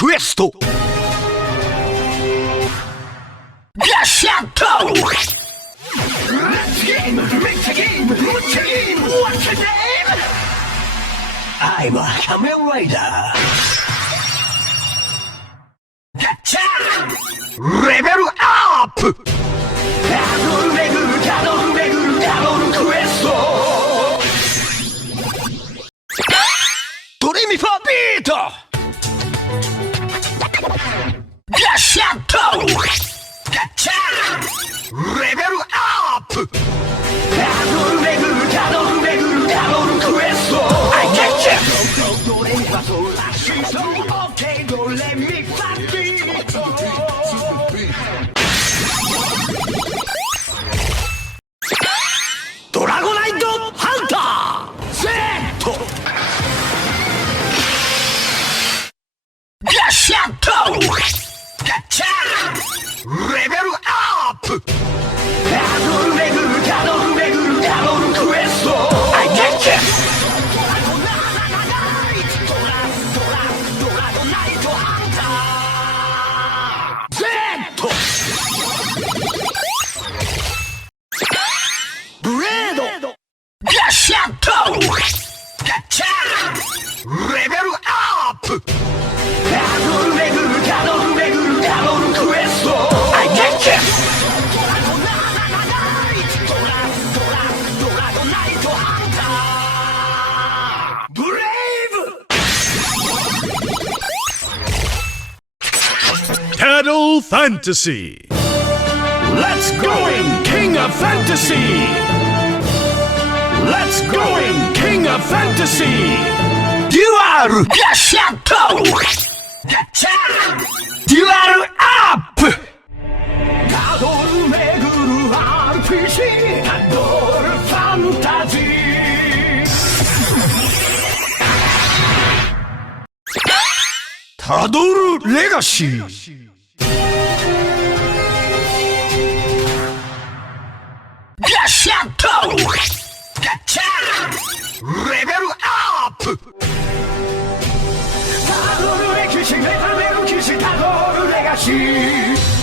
クエストガシャッとI'm a Kamen Rider レベルアップタドル巡るタドル巡るタドルクエストドレミファビートガシャッとガチャレベルアップタドル巡るタドル巡るタドルクエスト I get you ドレミファソラシド OK ドレミファビートドラゴナイトハンター Z ガシャッとガチャレベルアップタドル巡るタドル巡るタドルクエスト I get you ドラゴナイトハンター Z ブレードガシャッとガチャレベルアップタドル巡るタドル巡るタドルクエスト I get you ドラゴナイトハンターブレイブPaddle Fantasy Let's going King of Fantasy Let's going King of Fantasy デュアルガシャッとガチャデュアルアップタドル巡る RPG タドルファンタジータドルレガシーガシャッとガチャレベルアップタドル歴史メタル歴史タドルレガシー